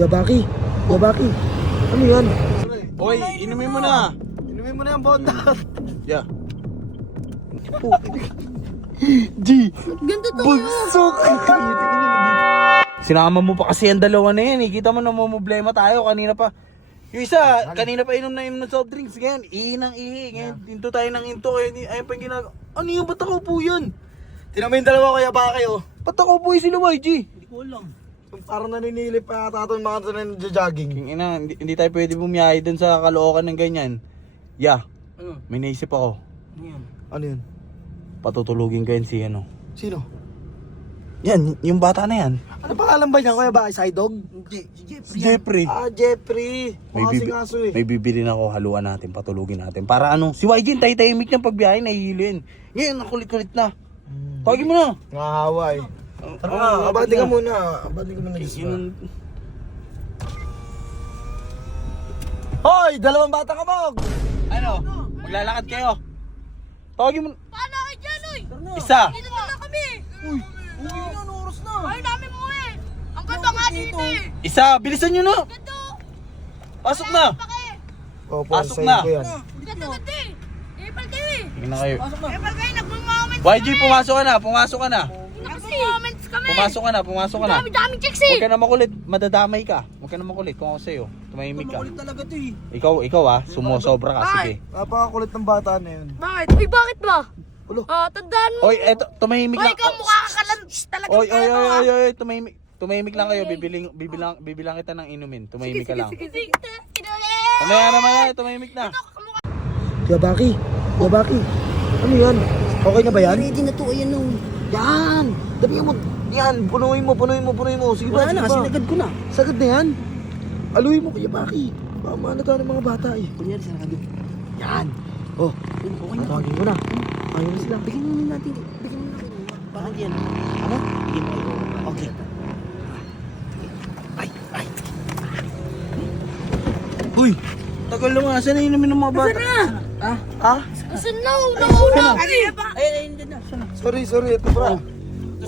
Yabaki. Yabaki. Ano yan? Hoy, inumin mo na. Inumin mo na yung bondat. Yeah. G. Ganto to. Bugsok. Sinama mo pa kasi ang dalawa na yan eh. Kita mo na problema tayo kanina pa. Yung isa, kanina pa inom ng soft drinks. Ngayon, ihi ng ihi. Ngayon, into tayo ng into. Ayun pa yung ginagawa. Ano yung ba't ako po yun? Tinan mo yung dalawa kaya Yabaki oh. Ba't ako po yung sila YG? Hindi ko alam. Parang naninilip pa yata itong mga nagja-jogging. King ina, hindi tayo pwede bumiyahe dun sa kalookan ng ganyan. Yeah, Ano? may naisip ako. Ano yan? Ano yan? Patutulugin ko yun si ano. Sino? Yan, yung bata na yan. Ano pangalan ba niya Kuya Baki? Sidog? Hindi, si Jeffrey. Si Jeffrey. Ah, Jeffrey. Makasing-aso eh. May bibili na ako, haluan natin, patulugin natin. Para ano, si YG, tay-tahimik niyang pagbiyahe, nahihilo yun. Ngayon, nakulit-kulit na. Tawagin mo na. Ngahawa eh. Tara na, abante ka muna. Abante ka muna. Hoy! Dalawang bata ka mo! Ano? Maglalakad kayo. Tawagin mo. Paano kayo dyan, uy? Isa. Dito na kami. Uy! Uwi na, ano oras na? Ayaw namin mo eh. Ang ganda nga dito eh. Isa, bilisan nyo na. Ganda. Pasok na. Pake. Opo, Pasok sa'yo na. ko yan. Ganda eh. Ipal kayo eh. Tingnan kayo. Ipal kayo, nagmamaments. YG, pumasok ka na, pumasok ka na. Nagmamaments kami. Pumasok ka na, pumasok ka na. Dami-daming chicks eh. Huwag ka na makulit, madadamay ka. Huwag ka na makulit kung ako sa'yo. Tumahimik ka. Makulit talaga to eh. Ikaw sumusobra ka, sige. Napakakulit ng bata na yun. Bakit? Uy, bakit ba? Ulo. Tandaan mo. Oy, eto, tumahimik Uy, lang. ikaw mukha ka talaga. Oy, tumahimik. Tumahimik lang kayo, bibilang kita ng inumin. Tumahimik ka lang. Sige. Mamaya naman na, tumahimik na. Yabaki. Yabaki. Ano yan? Okay na ba yan? Ready na to, ayan o. Yan! Dami mo. Yan, punuin mo. Sige ba? Wala na, sinagad ko na. Sagad na yan. Aluin mo kaya Baki. Baka maalaga ng mga bata eh. Kunyari, sinagad. Yan. Oh, Okay na. tawagin mo na. Ayaw na sila. Bigyan mo natin. Bakit yan? Ano? Bigyan mo kayo. Okay. Ay. Uy, tagal naman. Saan na inumin ng mga bata? Ha? Saan na? Nauna kami. Ayun, dyan na. Sorry. Ito pa.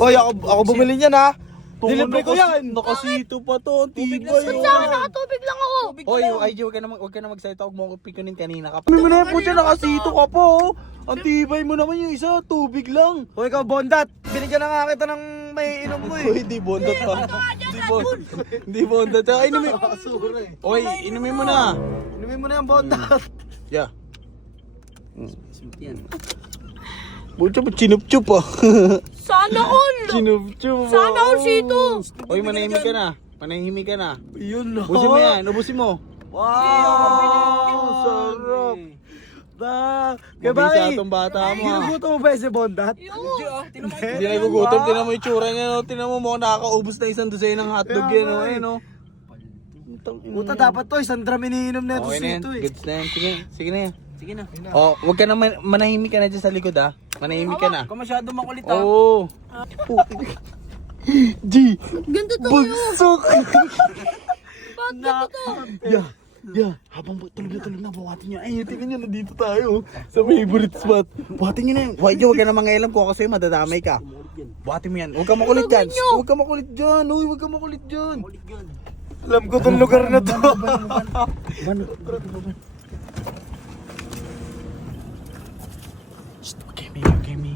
Oy, ako bumili niyan ha. Dilibre ko yan. Nakasito pa to. Tibay. Ba't sa akin nakatubig lang ako? Oy, YG, huwag ka na magsalita. Huwag mo ako pikunin kanina ka. Ano mo na yan po dyan? Nakasito ka po. Ang tibay mo naman yung isa. Tubig lang. Hoy, ikaw bondat. Binigyan na nga kita ng may inom mo eh. Uy, di bondat pa. Di bondat. Ay, inumin. Oy, inumin mo na. Inumin mo na yung bondat. Yeah. Buta ba chinup-chup ah. Sana all. Chinup-chup. Sana all sito. Oy, manahimik ka na. Manahimik ka na. Yun na. Ubusin mo yan. Ubusin mo. Wow! Sarap. Kaya Mabisa Baki, itong bata mo ah. ginuguto mo ba si bondat? Hindi na gugutom. Tinan mo yung tsura niya. No? Tinan mo mukhang nakakaubos na isang dosen ng hotdog yan. No? Ayun, no? Puta, dapat to. Isang drum iniinom na ito Okay na yan. sito eh. Goods na yan. Sige na yan. Sige na. Oh, huwag ka na manahimik ka na dyan sa likod ah. Manahimik ka na. Kung masyado makulit Oo. G. Ganto to. Bugsok. Bakit ganto to? Yeah. Habang tulog na buhatin niyo. Ay, tingnan niyo, nandito tayo. Sa favorite spot. Buhatin niyo na yan. Huwag ka na mangialam ko kasi madadamay ka. Buhatin mo yan. Huwag ka makulit dyan. Huwag ka makulit dyan. Uy, huwag ka makulit dyan. Alam ko itong lugar na to. Okay, may.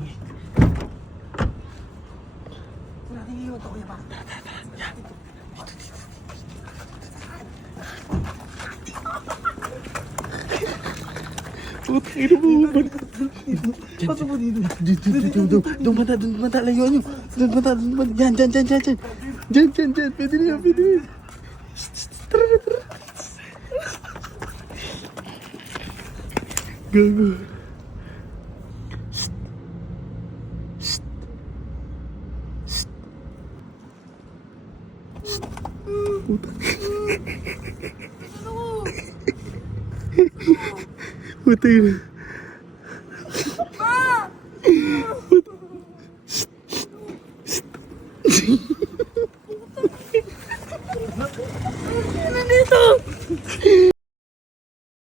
Puta, ino mo. Pasok mo dito. Doon mata, layuan nyo. Doon mata. Yan. Diyan. Pwede na yan. Tara. Gago. Puta yun. Nandito.